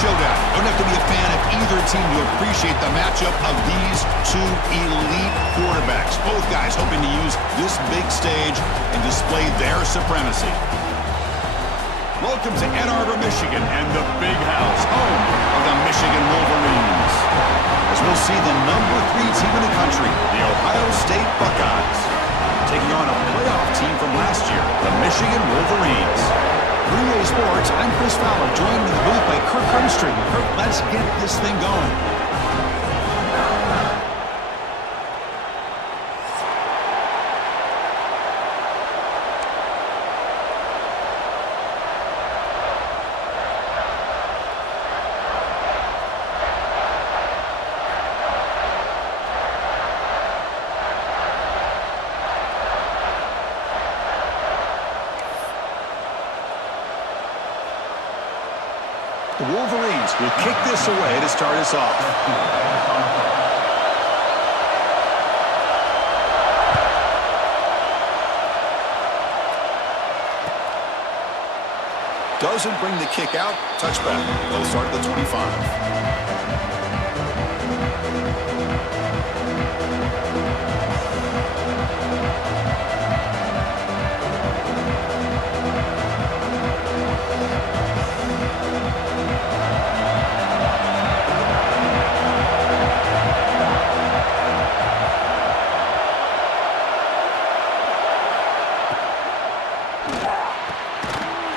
showdown. Don't have to be a fan of either team to appreciate the matchup of these two elite quarterbacks. Both guys hoping to use this big stage and display their supremacy. Welcome to Ann Arbor, Michigan, and the Big House, home of the Michigan Wolverines. As we'll see the #3 team in the country, the Ohio State Buckeyes, taking on a playoff team from last year, the Michigan Wolverines. Green Bay Sports, I'm Chris Fowler, joined in the booth by Kirk Herbstreit. Kirk, let's get this thing going. The Wolverines will kick this away to start us off. Doesn't bring the kick out. Touchback. They'll start at the 25.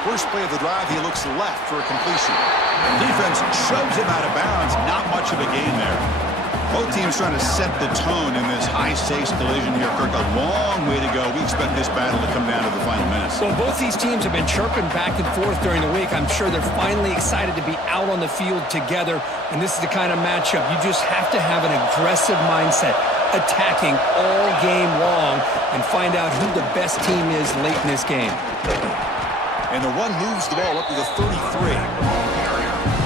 First play of the drive, he looks left for a completion. Defense shoves him out of bounds. Not much of a gain there. Both teams trying to set the tone in this high-stakes collision here. Kirk, a long way to go. We expect this battle to come down to the final minutes. Well, both these teams have been chirping back and forth during the week. I'm sure they're finally excited to be out on the field together. And this is the kind of matchup you just have to have an aggressive mindset, attacking all game long, and find out who the best team is late in this game. And the one moves the ball up to the 33.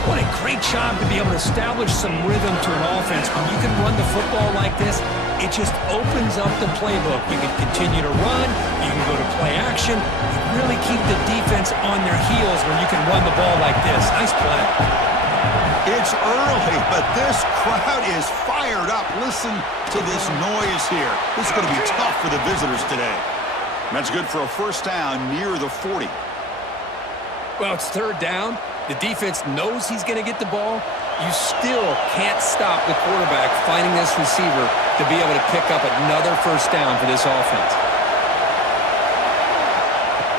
What a great job to be able to establish some rhythm to an offense. When you can run the football like this, it just opens up the playbook. You can continue to run, you can go to play action, you really keep the defense on their heels when you can run the ball like this. Nice play. It's early, but this crowd is fired up. Listen to this noise here. This is going to be tough for the visitors today. That's good for a first down near the 40. Well, it's third down. The defense knows he's going to get the ball. You still can't stop the quarterback finding this receiver to be able to pick up another first down for this offense.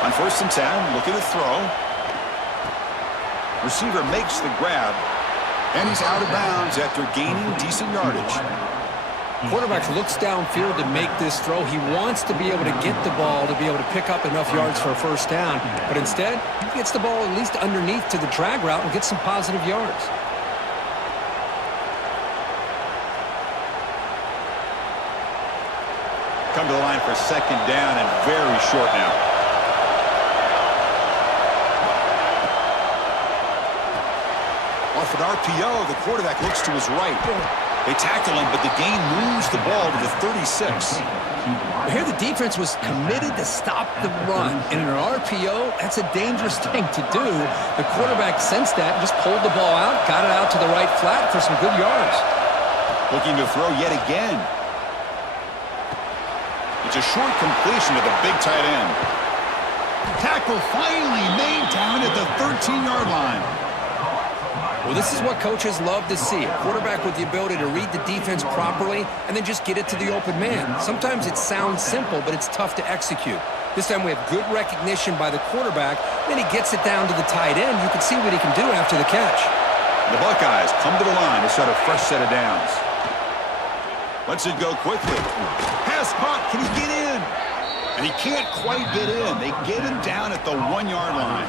On 1st and 10, looking to throw. Receiver makes the grab, and he's out of bounds after gaining decent yardage. Quarterback looks downfield to make this throw. He wants to be able to get the ball to be able to pick up enough yards for a first down. But instead, he gets the ball at least underneath to the drag route and gets some positive yards. Come to the line for second down and very short now. Off an RPO, the quarterback looks to his right. They tackle him, but the gain moves the ball to the 36. Here the defense was committed to stop the run. And in an RPO, that's a dangerous thing to do. The quarterback sensed that and just pulled the ball out, got it out to the right flat for some good yards. Looking to throw yet again. It's a short completion to the big tight end. Tackle finally made down at the 13-yard line. Well, this is what coaches love to see. A quarterback with the ability to read the defense properly and then just get it to the open man. Sometimes it sounds simple, but it's tough to execute. This time we have good recognition by the quarterback. Then he gets it down to the tight end. You can see what he can do after the catch. The Buckeyes come to the line to start a fresh set of downs. Lets it go quickly. Pass caught. Can he get in? And he can't quite get in. They get him down at the 1-yard line.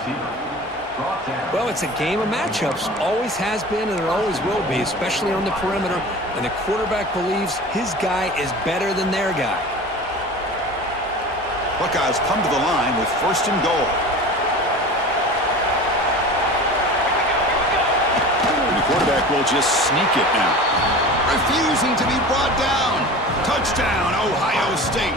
Well, it's a game of matchups. Always has been and it always will be, especially on the perimeter. And the quarterback believes his guy is better than their guy. Buckeyes come to the line with 1st and goal. And the quarterback will just sneak it now. Refusing to be brought down. Touchdown, Ohio State.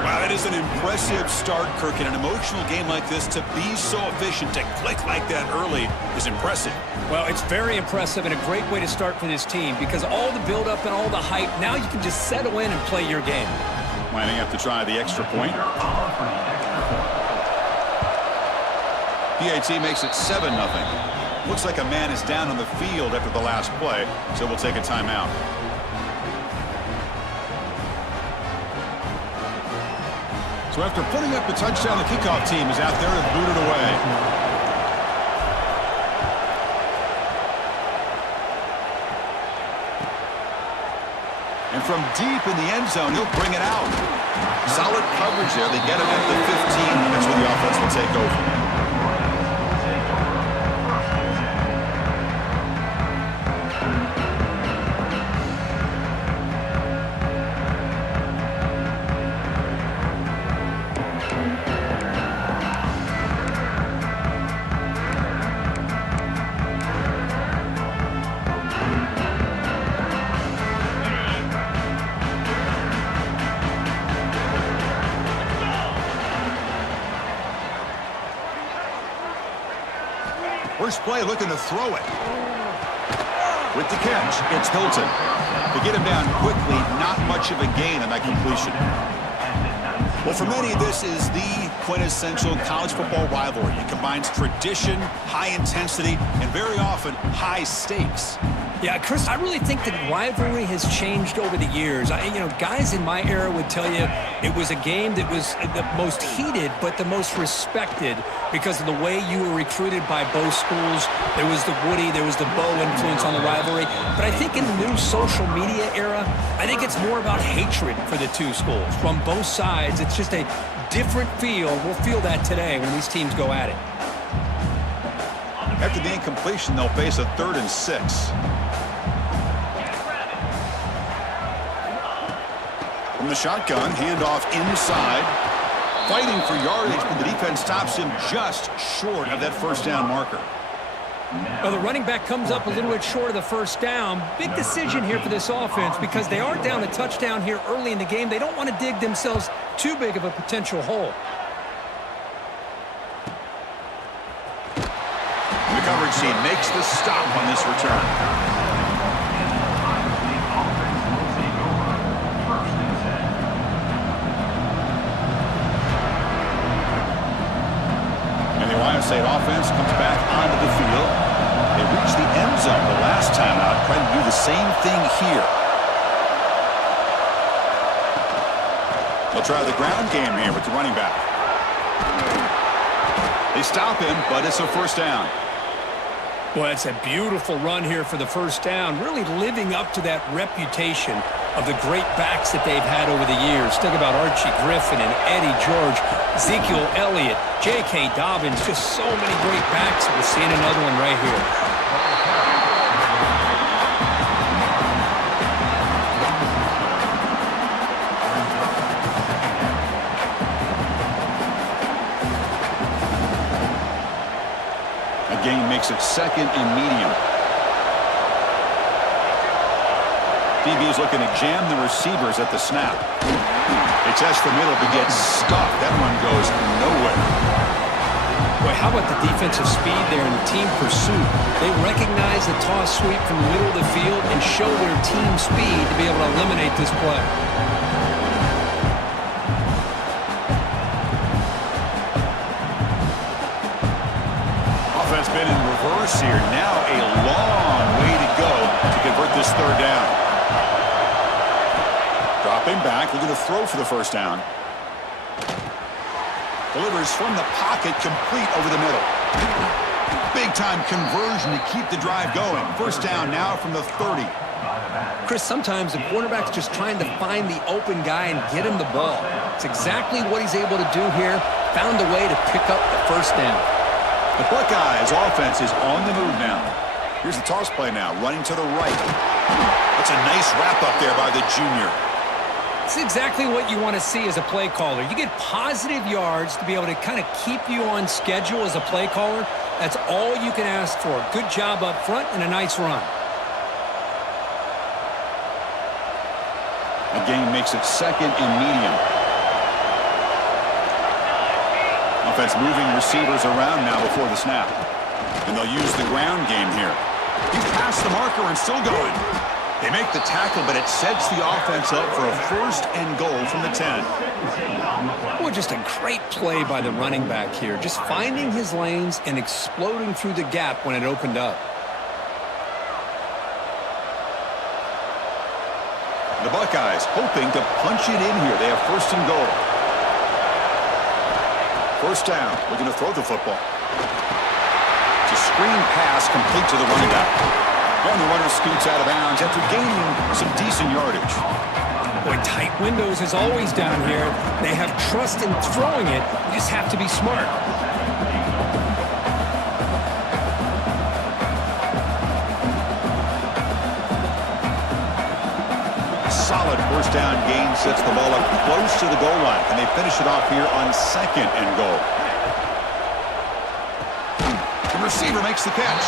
Well, That is an impressive start, Kirk. In an emotional game like this, to be so efficient, to click like that early is impressive. Well, it's very impressive and a great way to start for this team because all the build-up and all the hype, now you can just settle in and play your game. Lining up to try the extra point. PAT makes it 7-0. Looks like a man is down on the field after the last play, so we'll take a timeout. So after putting up the touchdown, the kickoff team is out there to boot it away. And from deep in the end zone, he'll bring it out. Solid coverage there. They get him at the 15. That's where the offense will take over. First play, looking to throw it. With the catch, it's Hilton. To get him down quickly, not much of a gain on that completion. Well, for many, this is the quintessential college football rivalry. It combines tradition, high intensity, and very often high stakes. Yeah, Chris, I really think that rivalry has changed over the years. Guys in my era would tell you it was a game that was the most heated but the most respected because of the way you were recruited by both schools. There was the Woody, there was the Bo influence on the rivalry. But I think in the new social media era, I think it's more about hatred for the two schools. From both sides, it's just a different feel. We'll feel that today when these teams go at it. After the incompletion, they'll face a 3rd and 6. From the shotgun, handoff inside. Fighting for yardage, but the defense stops him just short of that first down marker. Well, the running back comes up a little bit short of the first down. Big decision here for this offense because they are down a touchdown here early in the game. They don't want to dig themselves too big of a potential hole. The coverage team makes the stop on this return. Ohio State offense comes back onto the field. They reached the end zone the last time out, trying to do the same thing here. They'll try the ground game here with the running back. They stop him, but it's a first down. Well, it's a beautiful run here for the first down, really living up to that reputation of the great backs that they've had over the years. Think about Archie Griffin and Eddie George, Ezekiel Elliott, J.K. Dobbins, just so many great backs. We're seeing another one right here. Gain makes it 2nd and medium. DB's looking to jam the receivers at the snap. They test the middle to get stuffed. That one goes nowhere. Boy, how about the defensive speed there in team pursuit? They recognize the toss sweep from the middle of the field and show their team speed to be able to eliminate this play. Offense been in reverse here. Now a long way to go to convert this 3rd down. Dropping back, looking to throw for the first down. Delivers from the pocket, complete over the middle. Big-time conversion to keep the drive going. First down now from the 30. Chris, sometimes the quarterback's just trying to find the open guy and get him the ball. It's exactly what he's able to do here. Found a way to pick up the first down. The Buckeyes offense is on the move now. Here's the toss play now, running to the right. That's a nice wrap up there by the junior. It's exactly what you want to see as a play caller. You get positive yards to be able to kind of keep you on schedule as a play caller. That's all you can ask for. Good job up front and a nice run. The game makes it 2nd and medium. Offense moving receivers around now before the snap. And they'll use the ground game here. He's past the marker and still going. They make the tackle, but it sets the offense up for a 1st and goal from the 10. Boy, just a great play by the running back here. Just finding his lanes and exploding through the gap when it opened up. The Buckeyes hoping to punch it in here. They have 1st and goal. 1st down, looking to throw the football. It's a screen pass complete to the running back. And the runner scoots out of bounds after gaining some decent yardage. Boy, tight windows is always down here. They have trust in throwing it. You just have to be smart. Solid 1st down gain sets the ball up close to the goal line, and they finish it off here on 2nd and goal. The receiver makes the catch,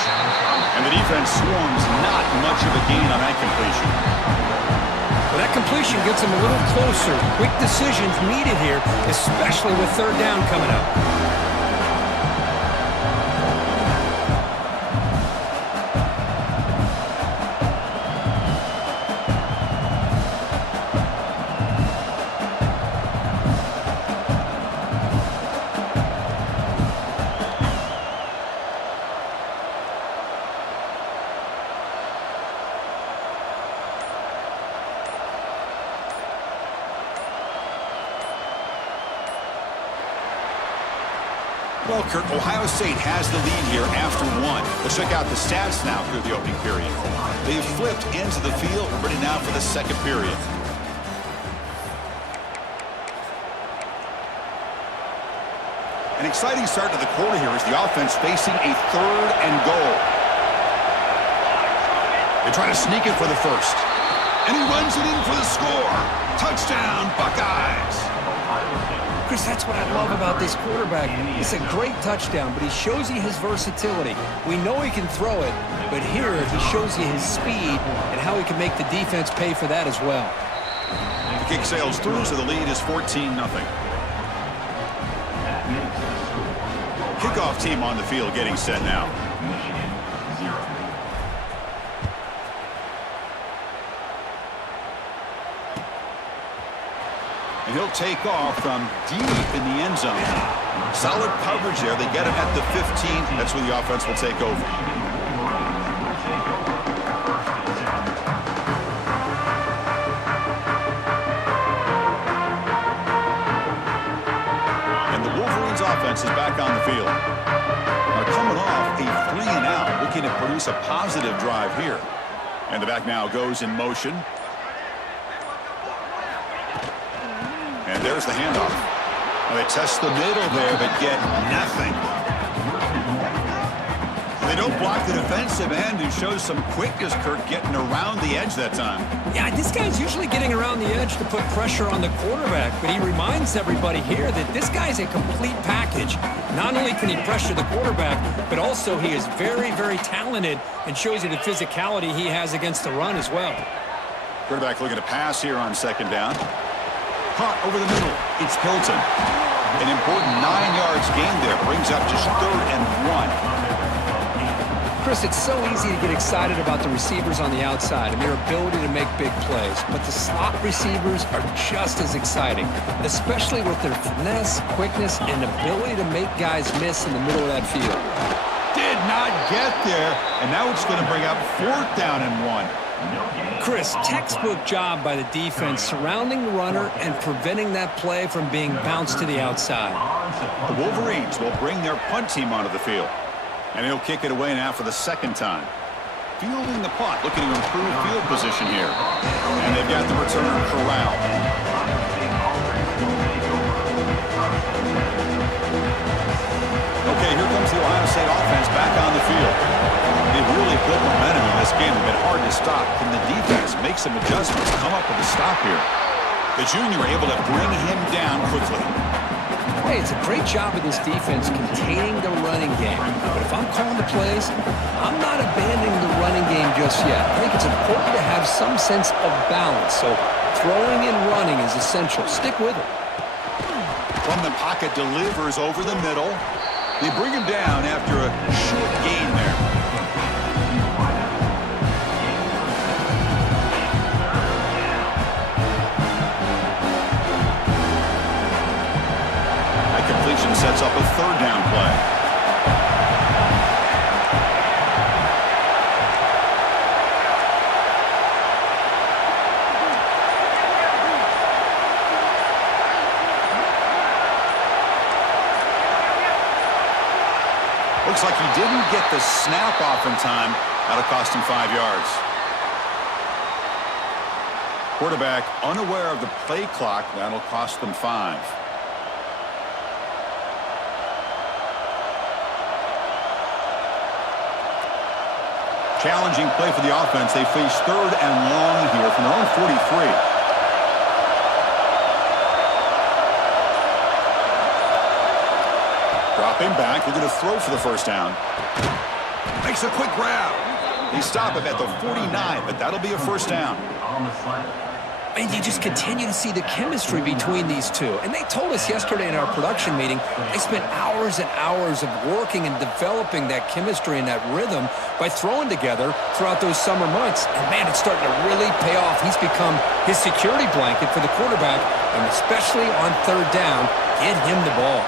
and the defense swarms. Not much of a gain on that completion. Well, that completion gets them a little closer. Quick decisions needed here, especially with 3rd down coming up. Well, Kurt, Ohio State has the lead here after 1. Let's check out the stats now through the opening period. They've flipped into the field. We're ready now for the 2nd period. An exciting start to the quarter here as the offense facing a 3rd and goal. They try to sneak it for the 1st. And he runs it in for the score. Touchdown, Buckeyes. Chris, that's what I love about this quarterback. It's a great touchdown, but he shows you his versatility. We know he can throw it, but here he shows you his speed and how he can make the defense pay for that as well. The kick sails through, so the lead is 14-0. Kickoff team on the field getting set now. And he'll take off from deep in the end zone. Solid coverage there. They get him at the 15. That's where the offense will take over. And the Wolverines offense is back on the field. Now coming off a 3-and-out, looking to produce a positive drive here. And the back now goes in motion. And there's the handoff. Now they test the middle there, but get nothing. They don't block the defensive end, who shows some quickness, Kirk, getting around the edge that time. Yeah, this guy's usually getting around the edge to put pressure on the quarterback, but he reminds everybody here that this guy's a complete package. Not only can he pressure the quarterback, but also he is very, very talented and shows you the physicality he has against the run as well. Quarterback looking to pass here on 2nd down. Caught over the middle. It's Hilton. An important 9 yards gain there. Brings up just 3rd and 1. Chris, it's so easy to get excited about the receivers on the outside and their ability to make big plays, but the slot receivers are just as exciting, especially with their finesse, quickness, and ability to make guys miss in the middle of that field. Did not get there, and now it's going to bring up 4th down and 1. Chris, textbook job by the defense surrounding the runner and preventing that play from being bounced to the outside. The Wolverines will bring their punt team onto the field. And he'll kick it away now for the 2nd time. Fielding the punt, looking to improve field position here. And they've got the returner corralled. Okay, here comes the Ohio State offense back on the field. They've really built momentum in this game. It's been hard to stop. Can the defense make some adjustments, come up with a stop here? The junior able to bring him down quickly. Hey, it's a great job of this defense containing the running game. But if I'm calling the plays, I'm not abandoning the running game just yet. I think it's important to have some sense of balance. So throwing and running is essential. Stick with it. From the pocket, delivers over the middle. They bring him down after a short gain there. That completion sets up a third down play. Looks like he didn't get the snap off in time. That'll cost him 5 yards. Quarterback unaware of the play clock. That'll cost them 5. Challenging play for the offense. They face 3rd and long here from their own 43. Dropping back, they're going to throw for the first down. Makes a quick grab. They stop him at the 49, but that'll be a first down. And you just continue to see the chemistry between these two. And they told us yesterday in our production meeting, they spent hours and hours of working and developing that chemistry and that rhythm by throwing together throughout those summer months. And, man, it's starting to really pay off. He's become his security blanket for the quarterback, and especially on 3rd down, get him the ball.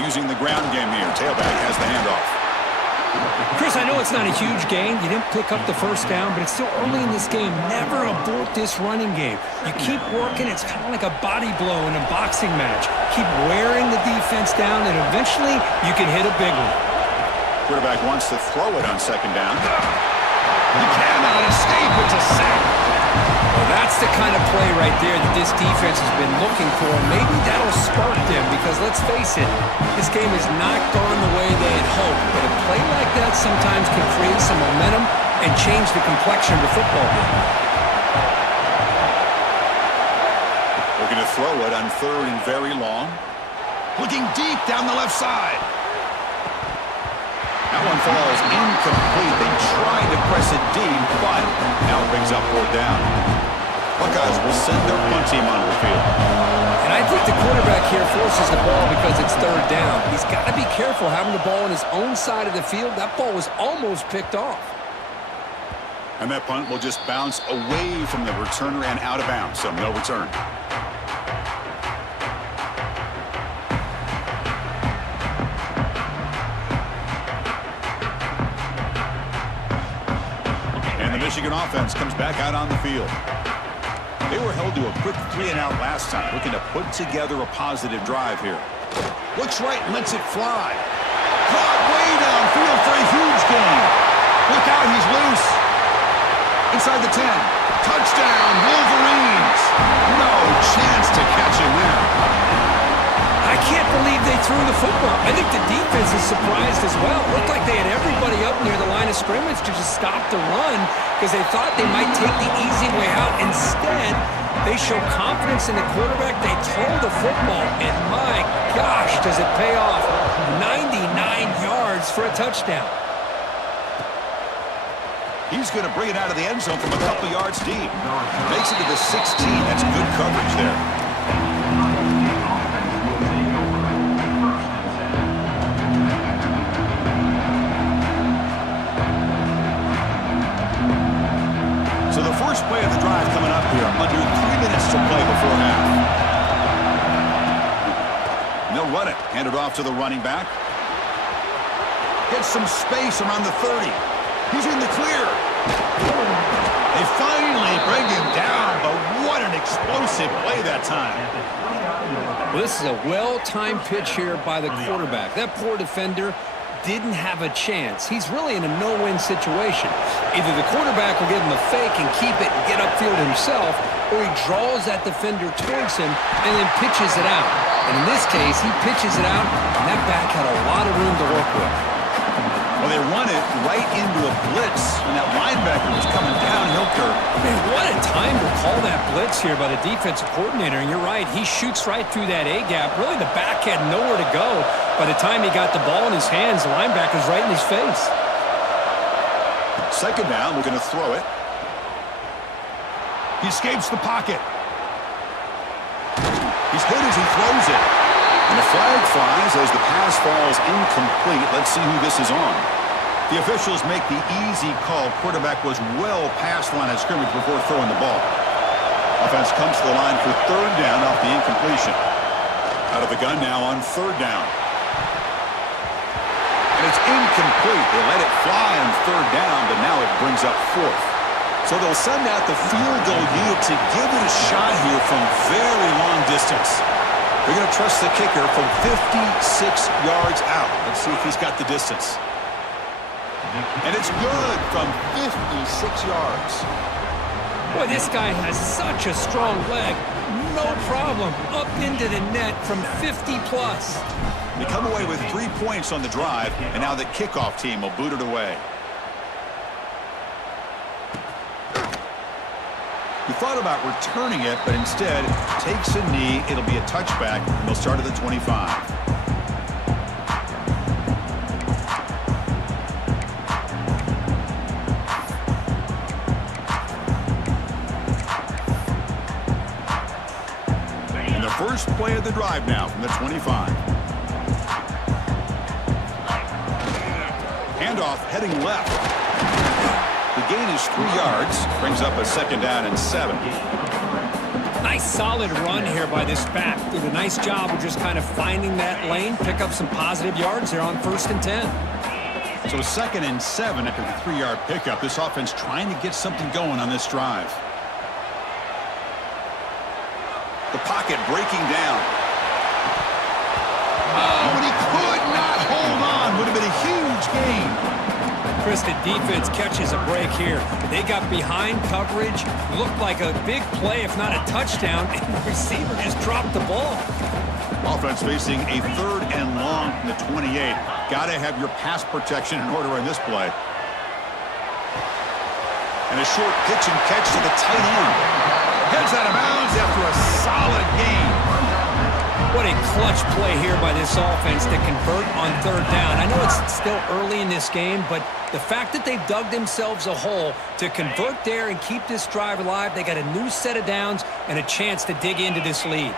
Using the ground game here. Tailback has the handoff. Chris, I know it's not a huge gain. You didn't pick up the first down, but it's still early in this game. Never abort this running game. You keep working. It's kind of like a body blow in a boxing match. Keep wearing the defense down, and eventually you can hit a big one. Quarterback wants to throw it on 2nd down. He cannot escape. It's a sack. Well, that's the kind of play right there that this defense has been looking for. Maybe that'll spark them because, let's face it, this game has not gone the way they had hoped. But a play like that sometimes can create some momentum and change the complexion of the football game. Looking to throw it on 3rd and very long. Looking deep down the left side. That one falls incomplete. They tried to press it deep, but now it brings up 4th down. Buckeyes will send their punt team onto the field. And I think the quarterback here forces the ball because it's 3rd down. He's got to be careful having the ball on his own side of the field. That ball was almost picked off. And that punt will just bounce away from the returner and out of bounds, so no return. Michigan offense comes back out on the field. They were held to a quick 3-and-out last time, looking to put together a positive drive here. Looks right and lets it fly. Caught way downfield for a huge gain. Look out, he's loose. Inside the 10. Touchdown, Wolverines. No chance to catch him there. I can't believe they threw the football. I think the defense is surprised as well. It looked like they had everybody up near the line of scrimmage to just stop the run because they thought they might take the easy way out. Instead, they show confidence in the quarterback. They throw the football, and my gosh, does it pay off. 99 yards for a touchdown. He's going to bring it out of the end zone from a couple yards deep. Makes it to the 16. That's good coverage there. So the first play of the drive coming up here. Under 3 minutes to play before half. And they'll run it. Hand it off to the running back. Gets some space around the 30. He's in the clear. They finally bring him down, but what an explosive play that time. Well, this is a well-timed pitch here by the quarterback. That poor defender didn't have a chance. He's really in a no-win situation. Either the quarterback will give him a fake and keep it and get upfield himself, or he draws that defender towards him and then pitches it out. And in this case, he pitches it out, and that back had a lot of room to work with. Well, they run it right into a blitz, and that linebacker was coming downhill curve. Man, what a time to call that blitz here by the defensive coordinator. And you're right, he shoots right through that A-gap. Really, the back had nowhere to go. By the time he got the ball in his hands, the linebacker's right in his face. 2nd down, we're going to throw it. He escapes the pocket. He's hit as he throws it. And the flag flies as the pass falls incomplete. Let's see who this is on. The officials make the easy call. Quarterback was well past the line of scrimmage before throwing the ball. Offense comes to the line for third down off the incompletion. Out of the gun now on third down. And it's incomplete. They let it fly on third down, but now it brings up fourth. So they'll send out the field goal unit to give it a shot here from very long distance. They're going to trust the kicker from 56 yards out. Let's see if he's got the distance. And it's good from 56 yards. Boy, this guy has such a strong leg. No problem. Up into the net from 50-plus. They come away with 3 points on the drive, and now the kickoff team will boot it away. He thought about returning it, but instead takes a knee. It'll be a touchback, and they'll start at the 25. And the first play of the drive now from the 25. Handoff heading left. The gain is 3 yards, brings up a second down and 7. Nice solid run here by this back. Did a nice job of just kind of finding that lane, pick up some positive yards there on 1st and 10. So 2nd and 7 after the 3-yard pickup. This offense trying to get something going on this drive. The pocket breaking down. Oh, and he could not hold on. Would have been a huge gain. Chris, the defense catches a break here. They got behind coverage, looked like a big play, if not a touchdown, and the receiver just dropped the ball. Offense facing a 3rd and long from the 28. Got to have your pass protection in order on this play. And a short pitch and catch to the tight end. Heads out of bounds after a solid gain. What a clutch play here by this offense to convert on 3rd down. I know it's still early in this game, but the fact that they've dug themselves a hole to convert there and keep this drive alive, they got a new set of downs and a chance to dig into this lead.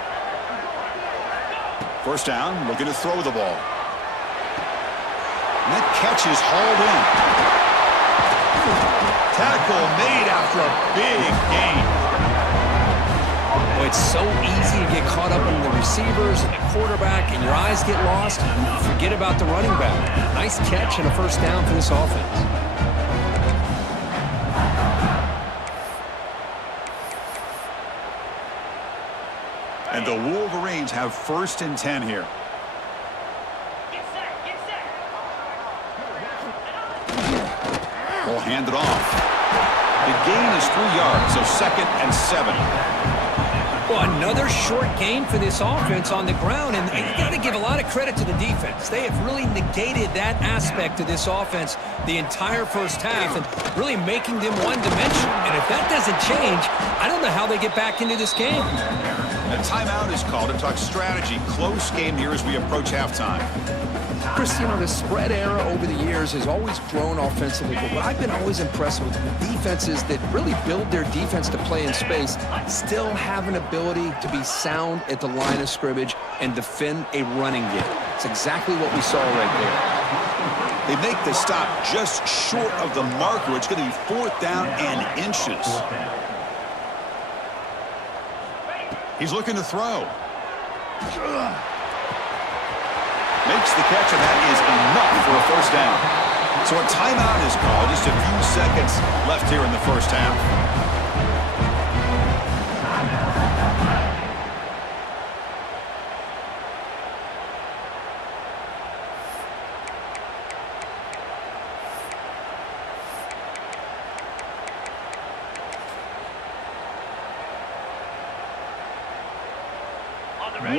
First down, looking to throw the ball. And that catch is hauled in. Tackle made after a big gain. Well, it's so easy to get caught up in the receivers and the quarterback, and your eyes get lost. Forget about the running back. Nice catch and a first down for this offense. And the Wolverines have 1st and 10 here. Will hand it off. The gain is 3 yards, so 2nd and 7. Well, another short gain for this offense on the ground, and you got to give a lot of credit to the defense. They have really negated that aspect of this offense the entire first half and really making them one-dimensional. And if that doesn't change, I don't know how they get back into this game. A timeout is called to talk strategy. Close game here as we approach halftime. Chris, you know, the spread era over the years has always grown offensively, but what I've been always impressed with the defenses that really build their defense to play in space still have an ability to be sound at the line of scrimmage and defend a running game. It's exactly what we saw right there. They make the stop just short of the marker. It's going to be 4th down and inches. He's looking to throw. Makes the catch, and that is enough for a first down. So a timeout is called. Just a few seconds left here in the first half.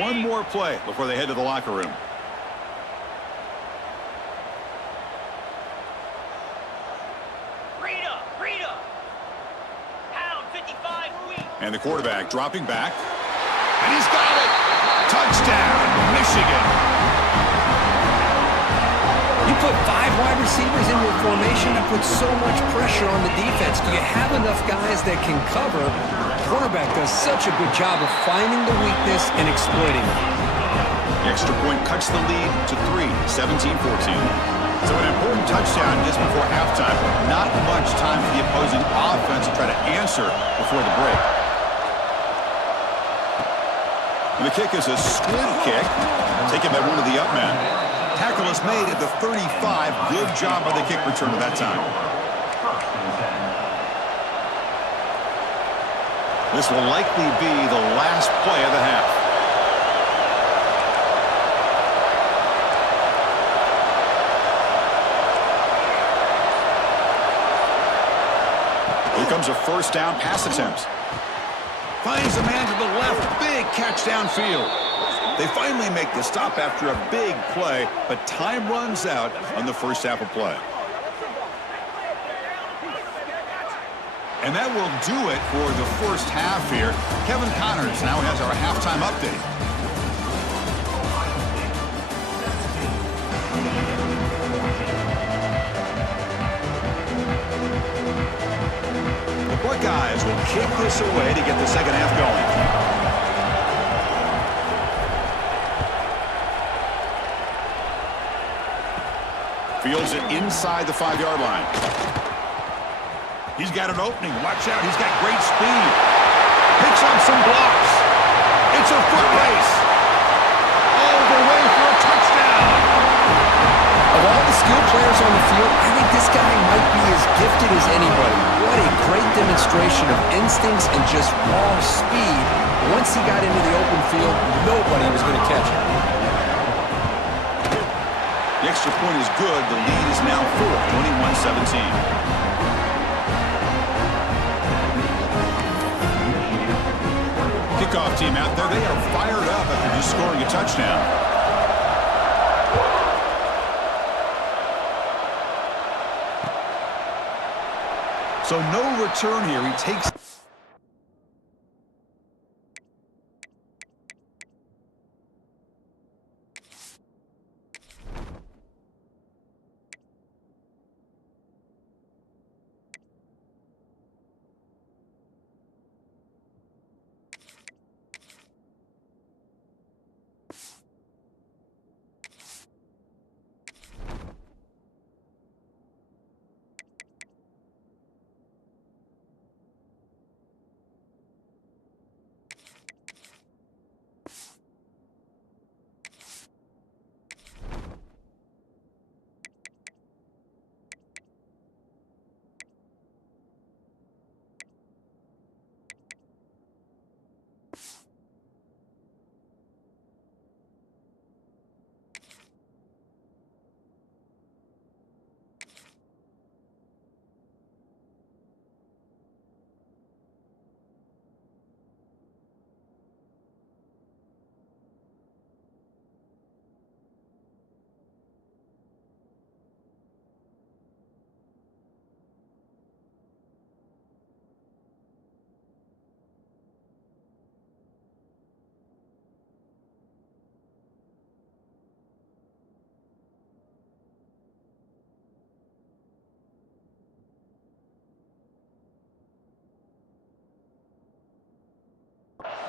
One more play before they head to the locker room. And the quarterback dropping back. And he's got it! Touchdown, Michigan! You put 5 wide receivers in your formation, that puts so much pressure on the defense. Do you have enough guys that can cover? The quarterback does such a good job of finding the weakness and exploiting it. The extra point cuts the lead to 3, 17-14. So an important touchdown just before halftime. Not much time for the opposing offense to try to answer before the break. And the kick is a squib kick, taken by one of the up men. Tackle is made at the 35. Good job by the kick returner that time. This will likely be the last play of the half. Here comes a first down pass attempt. Finds a man to the left. Big catch downfield. They finally make the stop after a big play, but time runs out on the first half of play. And that will do it for the first half here. Kevin Connors now has our halftime update. The Buckeyes will kick this away to get the second half going. Fields it inside the 5-yard line. He's got an opening. Watch out. He's got great speed. Picks up some blocks. It's a foot race. All the way for a touchdown. Of all the skilled players on the field, I think this guy might be as gifted as anybody. What a great demonstration of instincts and just raw speed. Once he got into the open field, nobody was going to catch him. The extra point is good. The lead is now 21-17. Kickoff team out there. They are fired up after just scoring a touchdown. So no return here. He takes...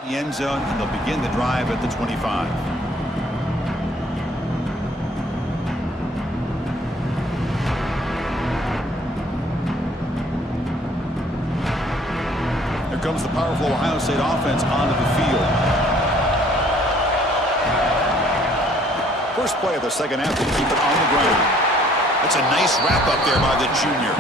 the end zone, and they'll begin the drive at the 25. Here comes the powerful Ohio State offense onto the field. First play of the second half to keep it on the ground. That's a nice wrap up there by the junior.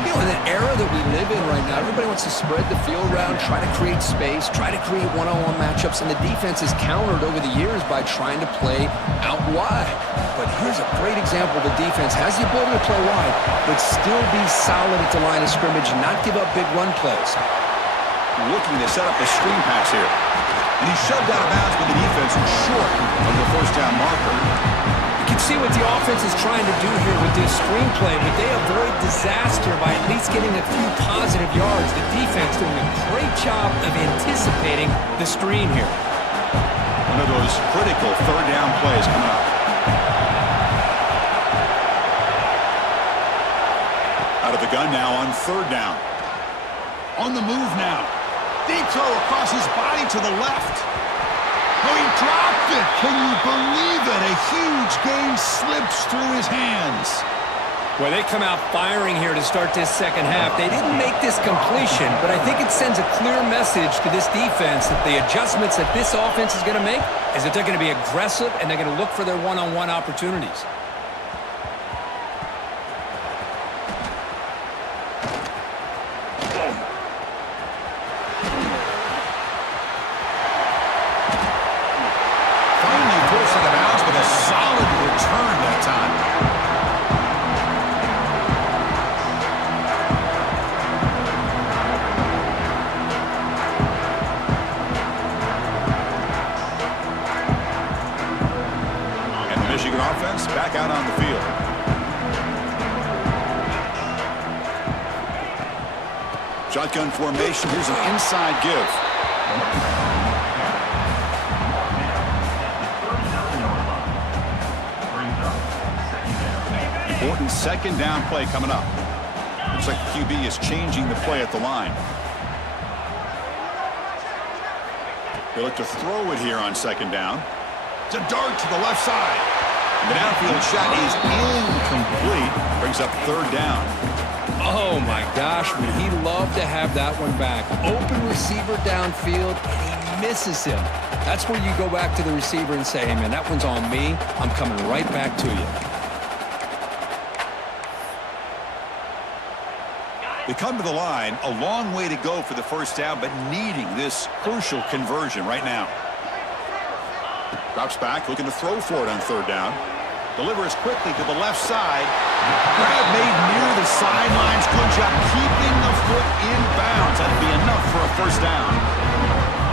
You know, in the era that we live in right now, everybody wants to spread the field around, try to create space, try to create one-on-one matchups, and the defense is countered over the years by trying to play out wide. But here's a great example. The defense has the ability to play wide, but still be solid at the line of scrimmage and not give up big run plays. Looking to set up a screen pass here. And he's shoved out of bounds with the defense short of the first down marker. You can see what the offense is trying to do here with this screenplay, but they avoid disaster by at least getting a few positive yards. The defense doing a great job of anticipating the screen here. One of those critical third down plays coming up. Out of the gun now on third down. On the move now. Deep throw across his body to the left. Oh, he dropped it. Can you believe it? A huge gain slips through his hands. Well, they come out firing here to start this second half. They didn't make this completion, but I think it sends a clear message to this defense that the adjustments that this offense is going to make is that they're going to be aggressive and they're going to look for their one-on-one opportunities. Finally forced out of bounds, but a solid return that time. Michigan offense back out on the field. Shotgun formation. Here's an inside give. Important second down play coming up. Looks like the QB is changing the play at the line. They look to throw it here on second down. It's a dart to the left side. The downfield shot is incomplete. Brings up third down. Oh, my gosh, would he love to have that one back. Open receiver downfield, and he misses him. That's where you go back to the receiver and say, hey, man, that one's on me. I'm coming right back to you. They come to the line, a long way to go for the first down, but needing this crucial conversion right now. Drops back, looking to throw for it on third down. Delivers quickly to the left side. Grab made near the sidelines. Good job keeping the foot in bounds. That'll be enough for a first down.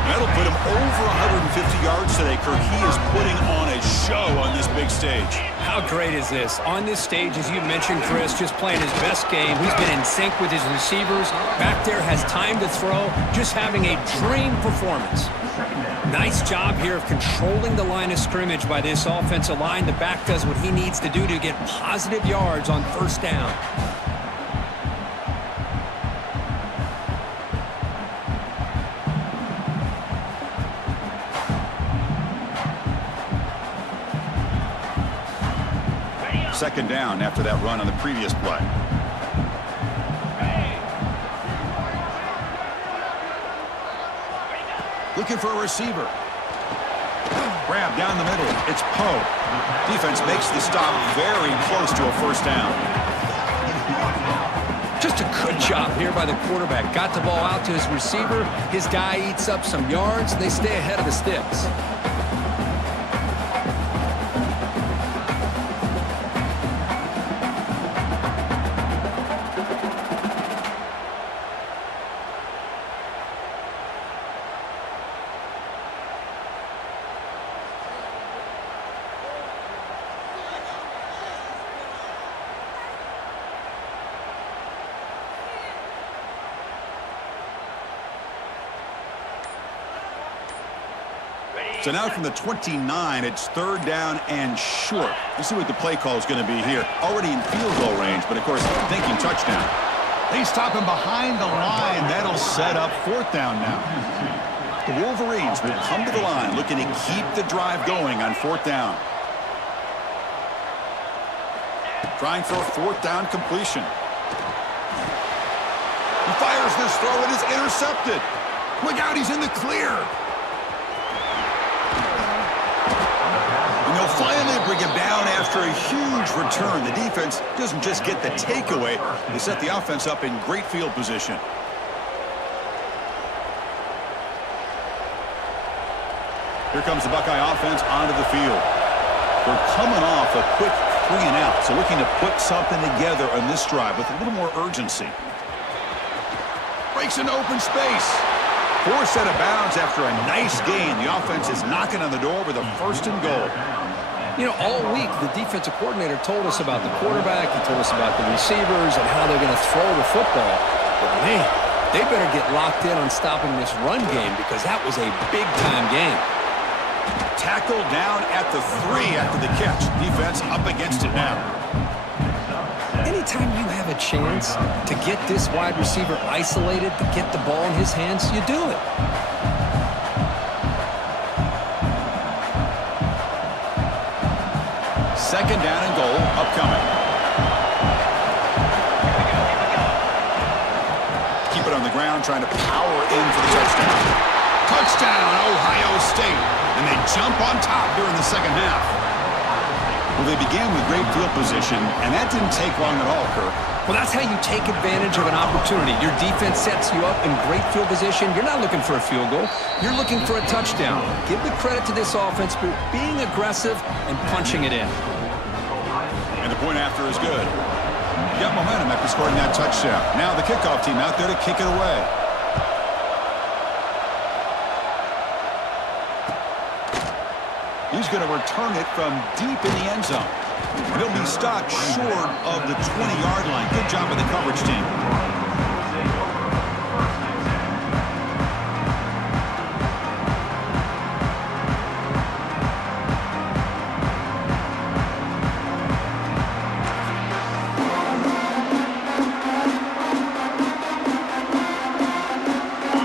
That'll put him over 150 yards today, Kirk. He is putting on a show on this big stage. How great is this? On this stage, as you mentioned, Chris, just playing his best game. He's been in sync with his receivers. Back there, has time to throw. Just having a dream performance. Nice job here of controlling the line of scrimmage by this offensive line. The back does what he needs to do to get positive yards on first down. Second down after that run on the previous play. Looking for a receiver. Grab down the middle. It's Poe. Defense makes the stop very close to a first down. Just a good job here by the quarterback. Got the ball out to his receiver. His guy eats up some yards. They stay ahead of the sticks. So now from the 29, it's third down and short. Let's see what the play call is going to be here. Already in field goal range, but of course, thinking touchdown. They stop him behind the line. That'll set up fourth down now. The Wolverines will come to the line, looking to keep the drive going on fourth down. Trying for a fourth down completion. He fires this throw, and it's intercepted. Look out, he's in the clear. And they'll finally bring him down after a huge return. The defense doesn't just get the takeaway. They set the offense up in great field position. Here comes the Buckeye offense onto the field. They're coming off a quick 3-and-out, so looking to put something together on this drive with a little more urgency. Breaks into open space. Forced out of bounds after a nice gain. The offense is knocking on the door with a first and goal. You know, all week, the defensive coordinator told us about the quarterback. He told us about the receivers and how they're going to throw the football. But, man, they better get locked in on stopping this run game because that was a big-time game. Tackled down at the 3 after the catch. Defense up against it now. Anytime you have a chance to get this wide receiver isolated, to get the ball in his hands, you do it. Second down and goal upcoming. Keep it on the ground, trying to power in for the touchdown. Touchdown, Ohio State. And they jump on top here in the second half. Well, they began with great field position, and that didn't take long at all, Kirk. Well, that's how you take advantage of an opportunity. Your defense sets you up in great field position. You're not looking for a field goal. You're looking for a touchdown. Give the credit to this offense for being aggressive and punching it in. And the point after is good. You got momentum after scoring that touchdown. Now the kickoff team out there to kick it away. He's going to return it from deep in the end zone. And he'll be stopped short of the 20-yard line. Good job by the coverage team.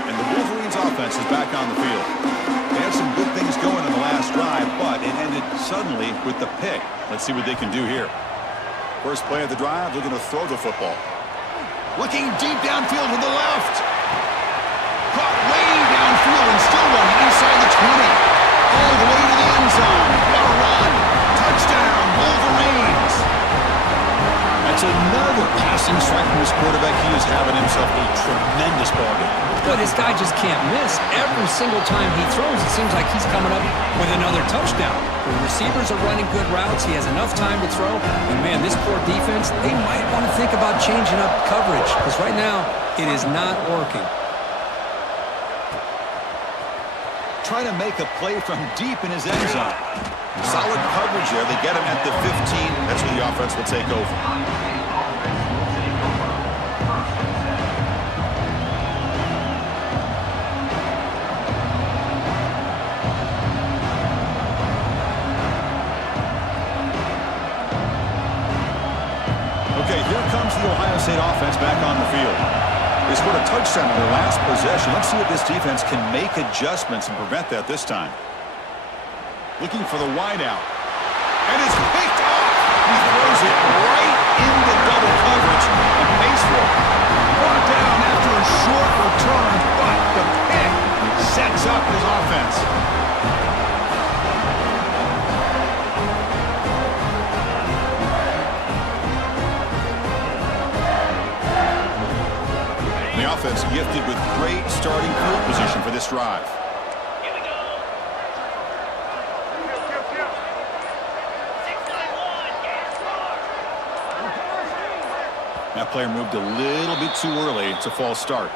And the Wolverines offense is back on the field. They had some good things going in the last drive, but it ended suddenly with the pick. Let's see what they can do here. First play of the drive, looking to throw the football. Looking deep downfield to the left. Caught way downfield and still running inside the 20. All the way to the end zone. What a run. Touchdown, Wolverines. That's another passing strike from his quarterback. He is having himself a tremendous ball game. Boy, this guy just can't miss. Every single time he throws, it seems like he's coming up with another touchdown. The receivers are running good routes. He has enough time to throw. And, man, this poor defense, they might want to think about changing up coverage because right now it is not working. Trying to make a play from deep in his end zone. Solid coverage there. They get him at the 15. That's where the offense will take over. Okay, here comes the Ohio State offense back on the field. They scored a touchdown in their last possession. Let's see if this defense can make adjustments and prevent that this time. Looking for the wideout. And it's picked off. He throws it right into double coverage and pays for it. Brought down after a short return, but the pick sets up his offense. The offense gifted with great starting field position for this drive. That player moved a little bit too early. It's a false start.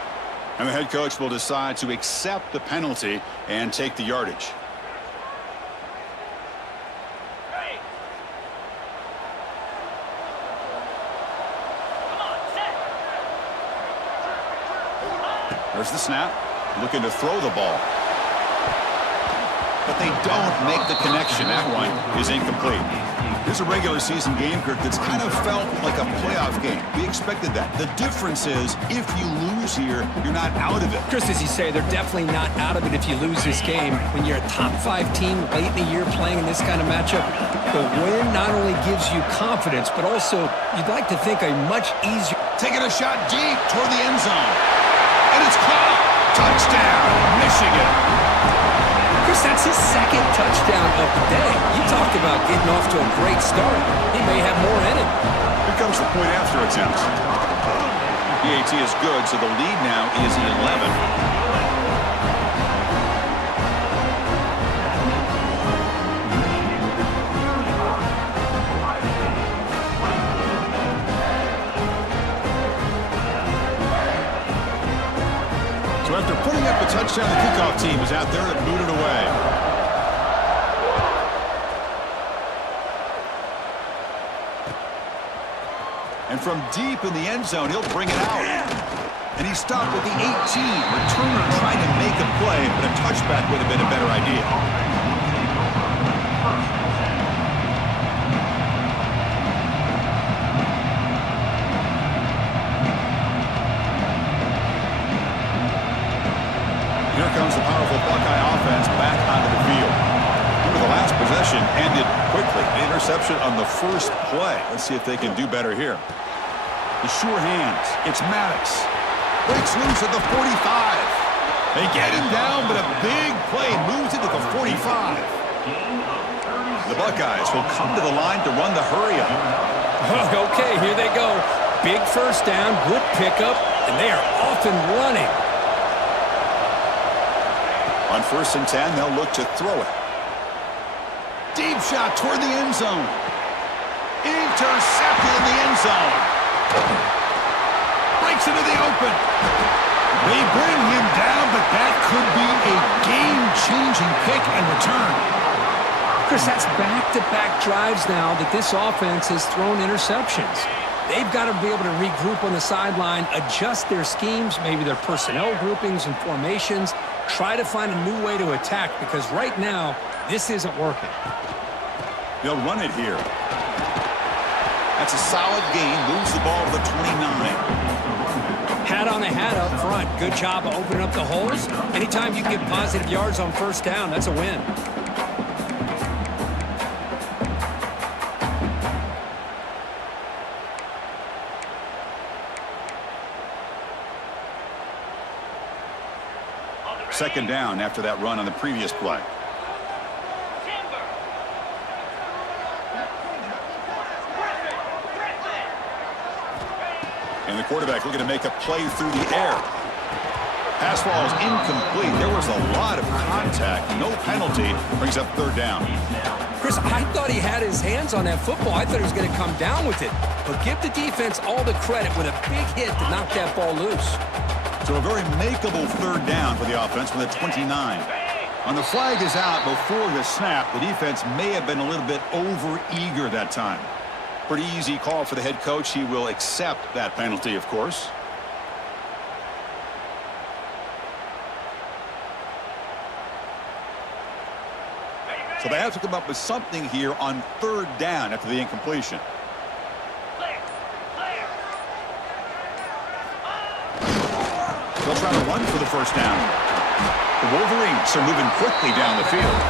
And the head coach will decide to accept the penalty and take the yardage. There's the snap. Looking to throw the ball. But they don't make the connection. That one is incomplete. Here's a regular season game, Kirk, that's kind of felt like a playoff game. We expected that. The difference is, if you lose here, you're not out of it. Chris, as you say, they're definitely not out of it if you lose this game. When you're a top-5 team late in the year playing in this kind of matchup, the win not only gives you confidence, but also you'd like to think a much easier... Taking a shot deep toward the end zone. And it's caught. Touchdown, Michigan. Chris, that's his second touchdown of the day. You talked about getting off to a great start. He may have more in it. Here comes the point after attempt. PAT is good, so the lead now is 11. So after putting up a touchdown, the kickoff team is out there to boot it away. And from deep in the end zone, he'll bring it out. And he stopped at the 18. Returner trying to make a play, but a touchback would have been a better idea. Here comes the powerful Buckeye offense back onto the field. Remember, the last possession ended quickly. An interception interception on the first play. Let's see if they can do better here. The sure hands. It's Maddox. Breaks loose at the 45. They get him down, but a big play moves it to the 45. The Buckeyes will come to the line to run the hurry-up. Okay, here they go. Big first down, good pickup, and they are off and running. On 1st and 10, they'll look to throw it. Deep shot toward the end zone. Intercepted in the end zone. Breaks into the open. They bring him down, but that could be a game-changing pick and return. Chris, that's back-to-back drives now that this offense has thrown interceptions. They've got to be able to regroup on the sideline, adjust their schemes, maybe their personnel groupings and formations, try to find a new way to attack, because right now, this isn't working. They'll run it here. That's a solid gain. Moves the ball to the 29. Hat on a hat up front. Good job of opening up the holes. Anytime you get positive yards on first down, that's a win. Second down after that run on the previous play. And the quarterback looking to make a play through the air. Pass ball is incomplete. There was a lot of contact. No penalty. Brings up third down. Chris, I thought he had his hands on that football. I thought he was going to come down with it. But give the defense all the credit with a big hit to knock that ball loose. So a very makeable third down for the offense with a 29. When the flag is out before the snap, the defense may have been a little bit over-eager that time. Pretty easy call for the head coach. He will accept that penalty, of course. So they have to come up with something here on third down after the incompletion. They'll try to run for the first down. The Wolverines are moving quickly down the field.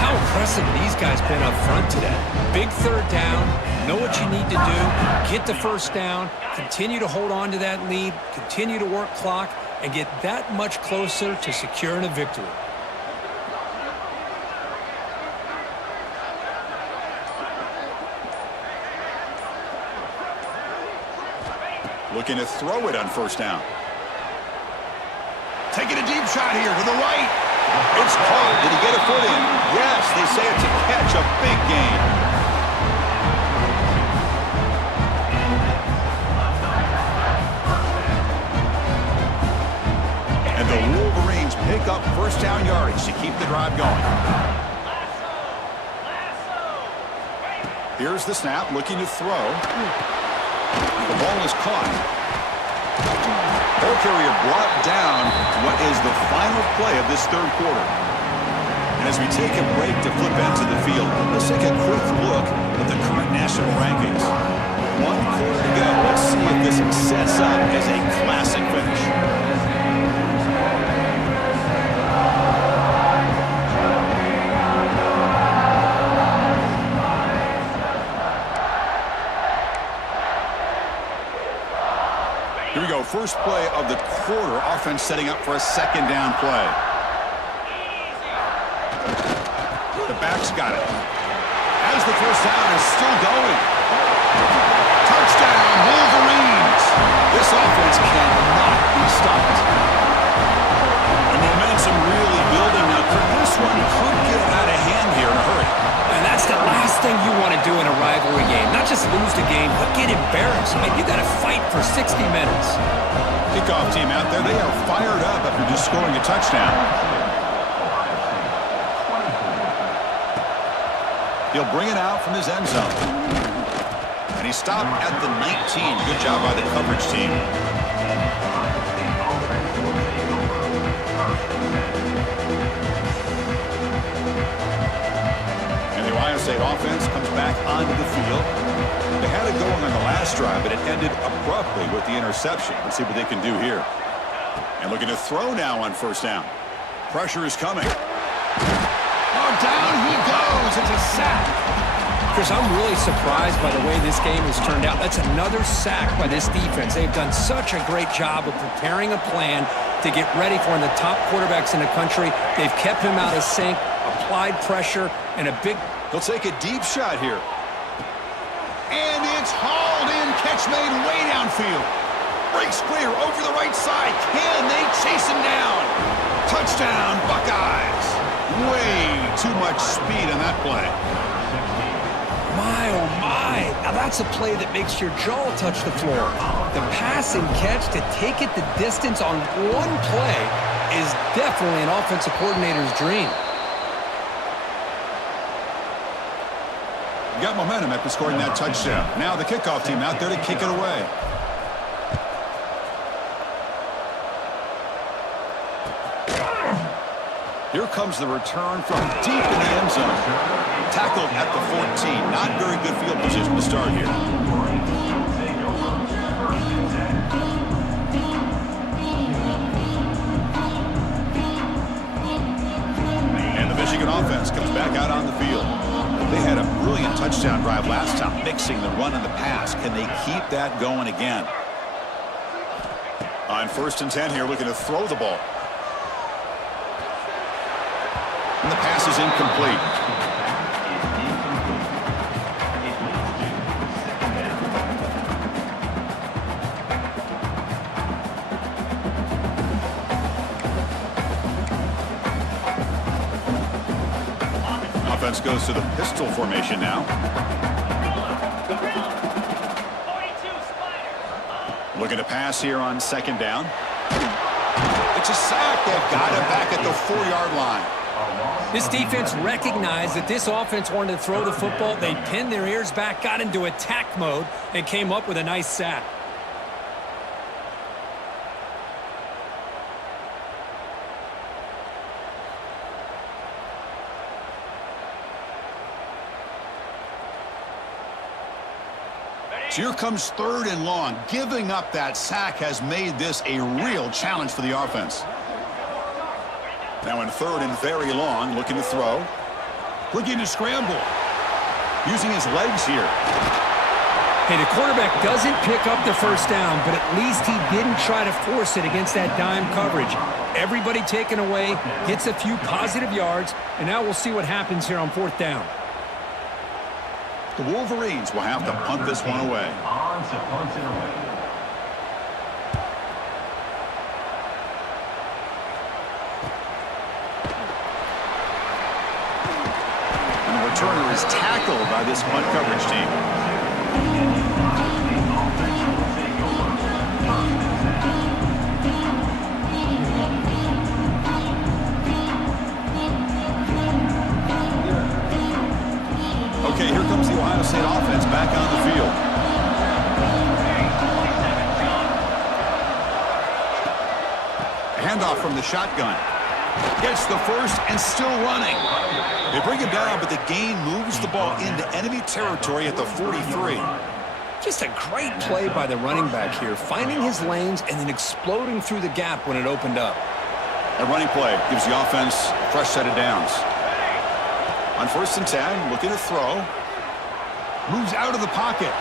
How impressive these guys been up front today. Big third down, know what you need to do, get the first down, continue to hold on to that lead, continue to work clock, and get that much closer to securing a victory. Looking to throw it on first down. Taking a deep shot here to the right. It's caught. Did he get a foot in? Yes, they say it's a catch, a big gain. And the Wolverines pick up first down yardage to keep the drive going. Here's the snap, looking to throw. The ball is caught. Ball carrier brought down what is the final play of this third quarter. And as we take a break to flip into the field, let's take a quick look at the current national rankings. 1 quarter to go. Let's see if this sets up as a classic finish. Here we go, first play of the quarter. Offense setting up for a second down play. The back's got it. As the first down is still going. Touchdown, Wolverines! This offense cannot be stopped. The momentum really building now. This one could get out of hand here in a hurry. And that's the last thing you want to do in a rivalry game. Not just lose the game, but get embarrassed. I mean, you got to fight for 60 minutes. Kickoff team out there, they are fired up after just scoring a touchdown. He'll bring it out from his end zone. And he stopped at the 19. Good job by the coverage team. Ohio State offense comes back onto the field. They had it going on the last drive, but it ended abruptly with the interception. Let's see what they can do here. And looking to throw now on first down. Pressure is coming. Oh, down he goes. It's a sack. Chris, I'm really surprised by the way this game has turned out. That's another sack by this defense. They've done such a great job of preparing a plan to get ready for one of the top quarterbacks in the country. They've kept him out of sync, applied pressure, and a big... He'll take a deep shot here. And it's hauled in, catch made way downfield. Breaks clear over the right side. Can they chase him down? Touchdown, Buckeyes. Way too much speed on that play. My, oh my. Now that's a play that makes your jaw touch the floor. The pass and catch to take it the distance on one play is definitely an offensive coordinator's dream. Got momentum after scoring that touchdown. Now the kickoff team out there to kick it away. Here comes the return from deep in the end zone. Tackled at the 14. Not very good field position to start here. And the Michigan offense comes back out on the field. They had a brilliant touchdown drive last time, mixing the run and the pass. Can they keep that going again? On 1st and 10 here, looking to throw the ball. And the pass is incomplete. Offense goes to the pistol formation now. Looking to pass here on 2nd down. It's a sack. They've got him back at the 4-yard line. This defense recognized that this offense wanted to throw the football. They pinned their ears back, got into attack mode, and came up with a nice sack. So here comes 3rd and long. Giving up that sack has made this a real challenge for the offense. Now in 3rd and very long, looking to throw. Looking to scramble. Using his legs here. Hey, the quarterback doesn't pick up the 1st down, but at least he didn't try to force it against that dime coverage. Everybody taken away, gets a few positive yards, and now we'll see what happens here on 4th down. The Wolverines will have to punt this one away. And the returner is tackled by this punt coverage team. Okay, here comes the Ohio State offense back on the field. Handoff from the shotgun. Gets the first and still running. They bring him down, but the gain moves the ball into enemy territory at the 43. Just a great play by the running back here, finding his lanes and then exploding through the gap when it opened up. That running play gives the offense a fresh set of downs. On 1st and 10, looking to throw. Moves out of the pocket.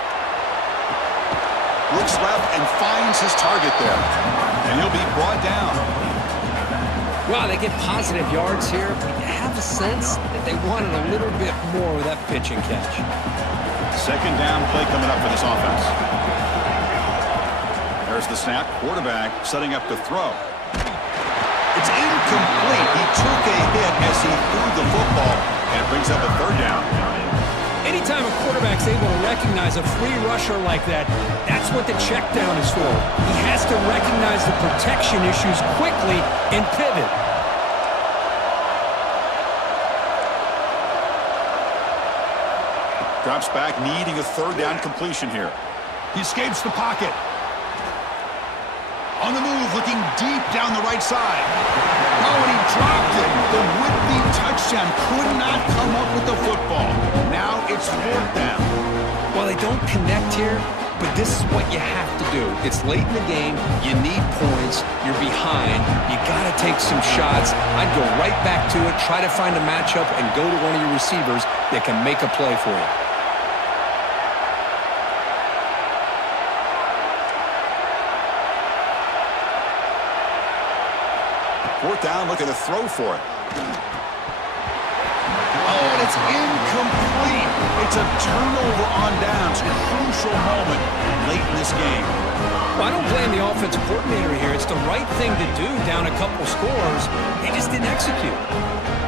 Looks left and finds his target there. And he'll be brought down. Wow, they get positive yards here. But you have a sense that they wanted a little bit more with that pitch and catch. 2nd down play coming up for this offense. There's the snap. Quarterback setting up to throw. It's incomplete. He took a hit as he threw the football, and it brings up a 3rd down. Anytime a quarterback's able to recognize a free rusher like that, that's what the check down is for. He has to recognize the protection issues quickly and pivot. Drops back, needing a 3rd down completion here. He escapes the pocket. On the move, looking deep down the right side. Oh, and he dropped it. The would-be touchdown could not come up with the football. Now it's 4th down. Well, they don't connect here, but this is what you have to do. It's late in the game. You need points. You're behind. You got to take some shots. I'd go right back to it, try to find a matchup, and go to one of your receivers that can make a play for you. Fourth down, looking to throw for it. Oh, and it's incomplete. It's a turnover on downs. Crucial moment late in this game. Well, I don't blame the offensive coordinator here. It's the right thing to do down a couple scores. They just didn't execute.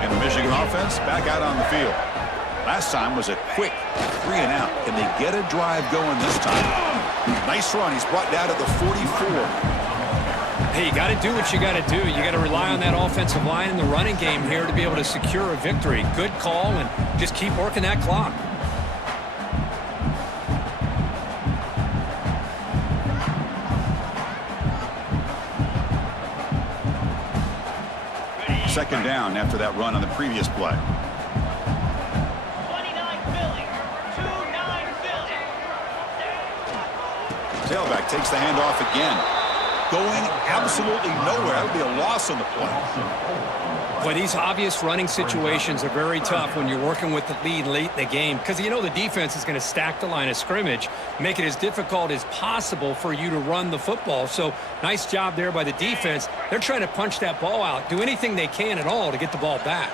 And the Michigan offense back out on the field. Last time was a quick 3 and out. Can they get a drive going this time? Nice run. He's brought down to the 44. Hey, you got to do what you got to do. You got to rely on that offensive line in the running game here to be able to secure a victory. Good call, and just keep working that clock. Second down after that run on the previous play. 29 Philly. 2-9 Philly. Tailback takes the handoff again. Going absolutely nowhere. That would be a loss on the play. Boy, these obvious running situations are very tough when you're working with the lead late in the game because you know the defense is going to stack the line of scrimmage, make it as difficult as possible for you to run the football. So nice job there by the defense. They're trying to punch that ball out, do anything they can at all to get the ball back.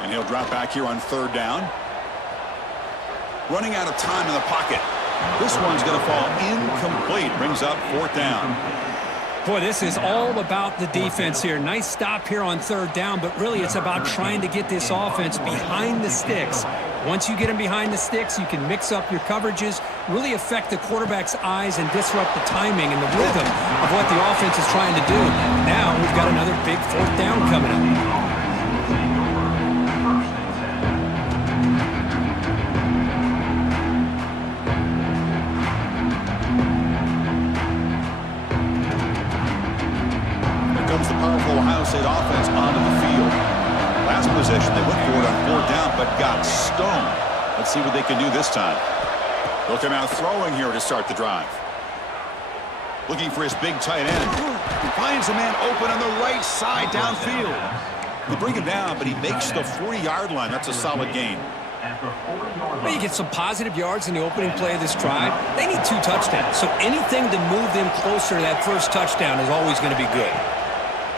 And he'll drop back here on third down. Running out of time in the pocket. This one's going to fall incomplete. Brings up fourth down. Boy, this is all about the defense here. Nice stop here on third down, but really it's about trying to get this offense behind the sticks. Once you get them behind the sticks, you can mix up your coverages, really affect the quarterback's eyes and disrupt the timing and the rhythm of what the offense is trying to do. Now we've got another big fourth down coming up. Ohio State offense onto the field. Last possession, they went for it on fourth down, but got stoned. Let's see what they can do this time. They'll come out throwing here to start the drive. Looking for his big tight end. He finds a man open on the right side downfield. They bring him down, but he makes the 40-yard line. That's a solid gain. Well, you get some positive yards in the opening play of this drive. They need 2 touchdowns, so anything to move them closer to that first touchdown is always going to be good.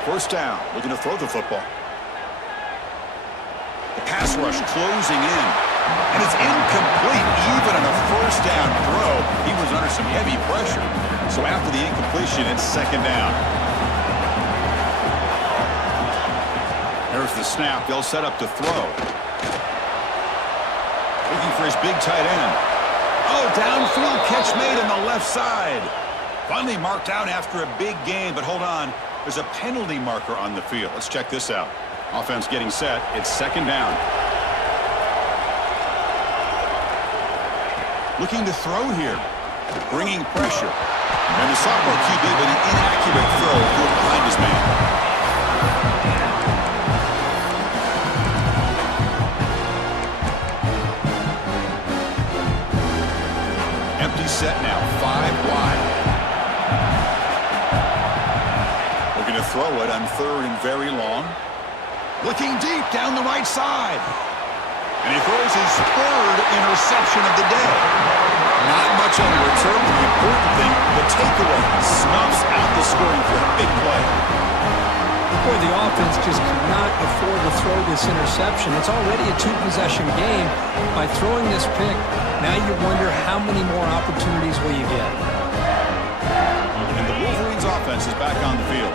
First down, looking to throw the football. The pass rush closing in. And it's incomplete even on a first down throw. He was under some heavy pressure. So after the incompletion, it's second down. There's the snap. They'll set up to throw. Looking for his big tight end. Oh, downfield catch made on the left side. Finally marked out after a big gain, but hold on. There's a penalty marker on the field. Let's check this out. Offense getting set. It's second down. Looking to throw here. Bringing pressure. And the sophomore QB with an inaccurate throw behind his man. Empty set now. 5 wide. To throw it on third and very long. Looking deep down the right side. And he throws his third interception of the day. Not much on the return, but the important thing, the takeaway snuffs out the scoring for a big play. Boy, the offense just cannot afford to throw this interception. It's already a 2-possession game. By throwing this pick, now you wonder how many more opportunities will you get. And the Wolverines offense is back on the field.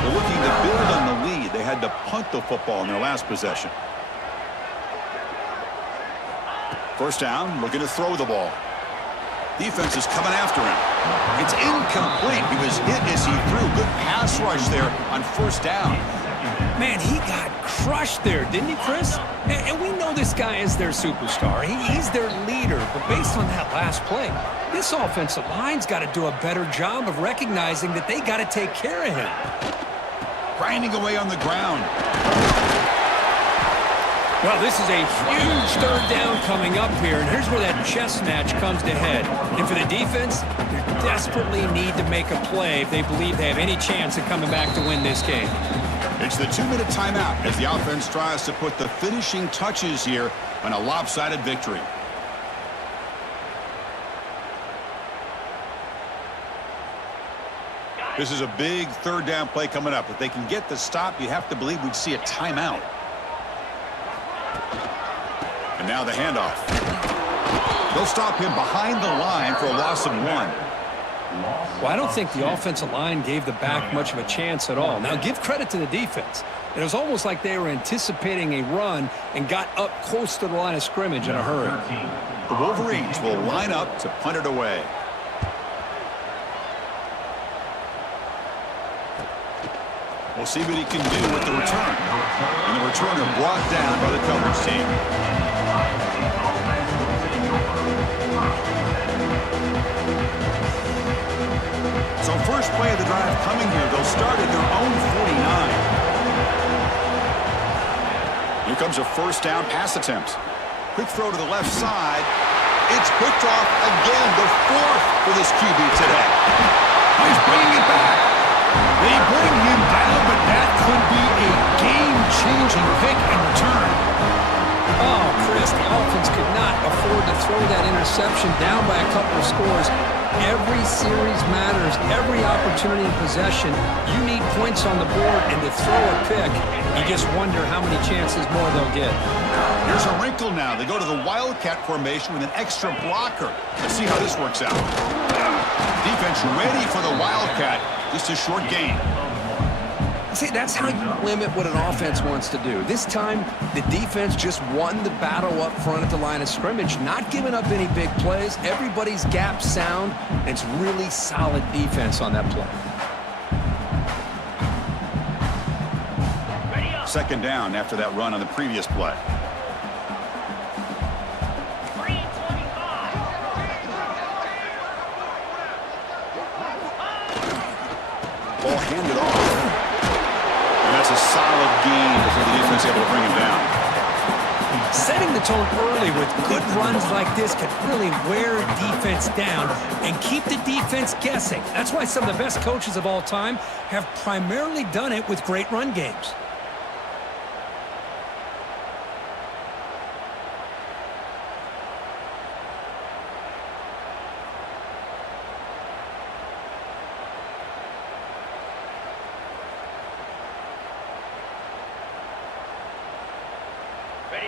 They're looking to build on the lead. They had to punt the football in their last possession. First down, looking to throw the ball. Defense is coming after him. It's incomplete. He was hit as he threw. Good pass rush there on first down. Man, he got crushed there, didn't he, Chris? And we know this guy is their superstar. He's their leader. But based on that last play, this offensive line's got to do a better job of recognizing that they got to take care of him. Grinding away on the ground. Well, this is a huge third down coming up here, and here's where that chess match comes to head. And for the defense, they desperately need to make a play if they believe they have any chance of coming back to win this game. It's the 2-minute timeout as the offense tries to put the finishing touches here on a lopsided victory. This is a big third down play coming up. If they can get the stop, you have to believe we'd see a timeout. And now the handoff. They'll stop him behind the line for a loss of 1. Well, I don't think the offensive line gave the back much of a chance at all. Now, give credit to the defense. It was almost like they were anticipating a run and got up close to the line of scrimmage in a hurry. The Wolverines will line up to punt it away. We'll see what he can do with the return. And the returner brought down by the coverage team. So first play of the drive coming here. They'll start at their own 49. Here comes a first down pass attempt. Quick throw to the left side. It's picked off again, the 4th for this QB today. He's bringing it back. They bring him down, but that could be a game-changing pick and return. Oh, Chris, the offense could not afford to throw that interception down by a couple of scores. Every series matters. Every opportunity in possession. You need points on the board, and to throw a pick, you just wonder how many chances more they'll get. Here's a wrinkle now. They go to the Wildcat formation with an extra blocker. Let's see how this works out. Defense ready for the Wildcat. Just a short gain. See, that's how you limit what an offense wants to do. This time, the defense just won the battle up front at the line of scrimmage, not giving up any big plays. Everybody's gap sound, and it's really solid defense on that play. Second down after that run on the previous play. 3:25. Ball handed off. And that's a solid gain before the defense able to bring him down. Setting the tone early with good runs like this can really wear defense down and keep the defense guessing. That's why some of the best coaches of all time have primarily done it with great run games.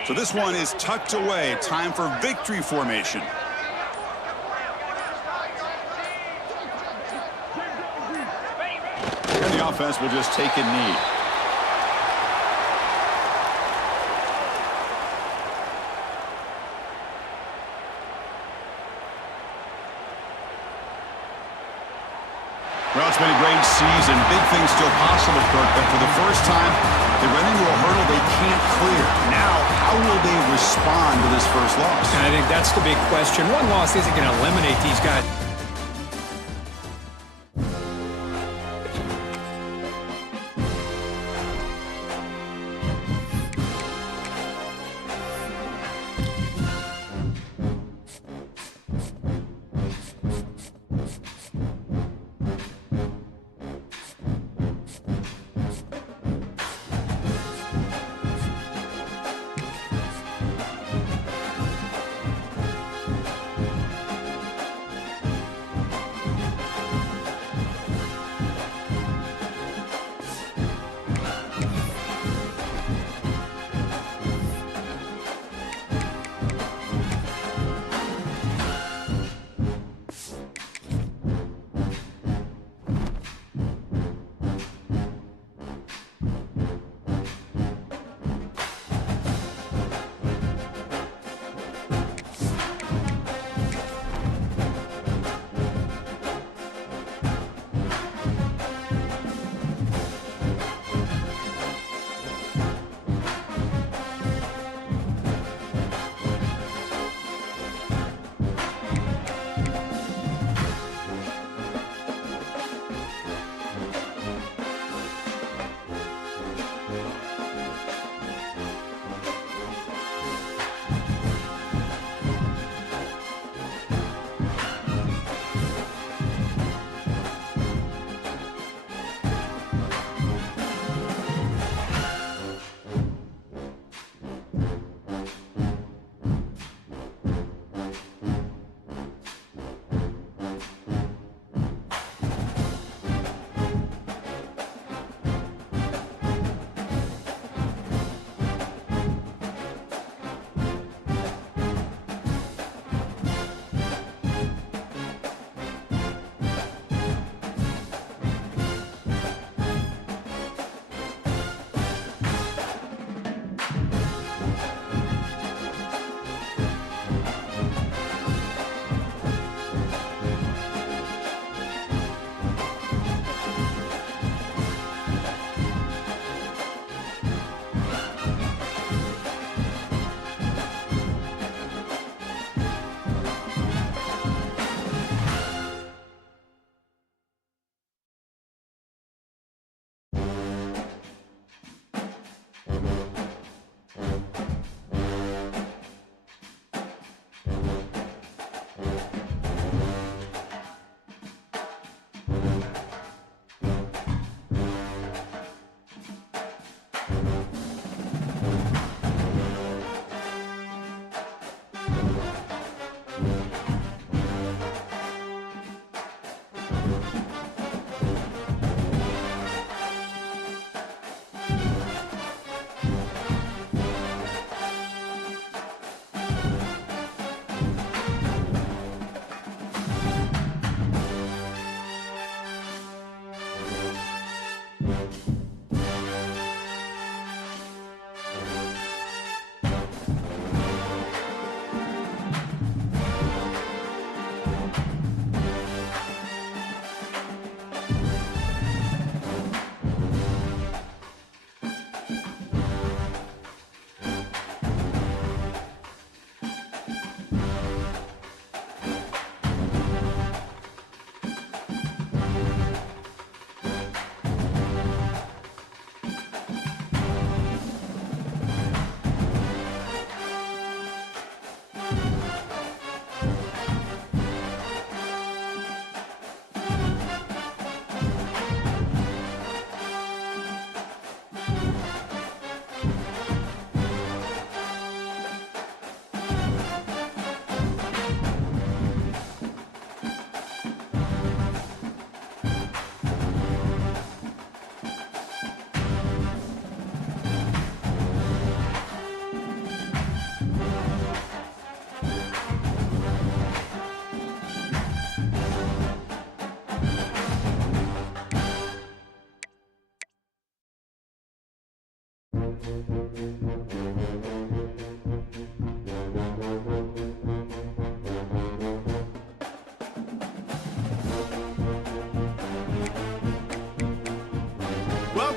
So this one is tucked away. Time for victory formation. And the offense will just take a knee. Well, it's been a great season. Big things still possible, Kirk, but for the first time, they run into a hurdle they can't clear. Now, how will they respond to this first loss? And I think that's the big question. One loss isn't going to eliminate these guys.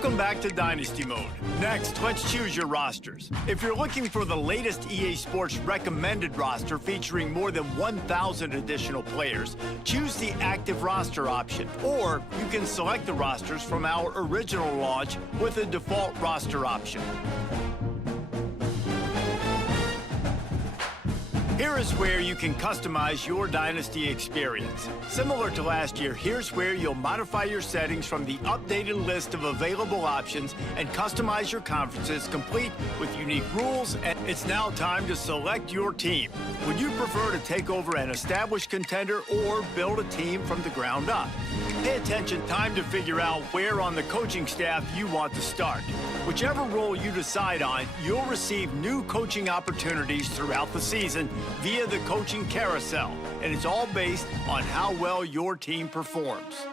Welcome back to Dynasty Mode. Next, let's choose your rosters. If you're looking for the latest EA Sports recommended roster featuring more than 1,000 additional players, choose the active roster option. Or you can select the rosters from our original launch with a default roster option. Here is where you can customize your Dynasty experience. Similar to last year, here's where you'll modify your settings from the updated list of available options and customize your conferences complete with unique rules. And it's now time to select your team. Would you prefer to take over an established contender or build a team from the ground up? Pay attention, time to figure out where on the coaching staff you want to start. Whichever role you decide on, you'll receive new coaching opportunities throughout the season via the coaching carousel, and it's all based on how well your team performs.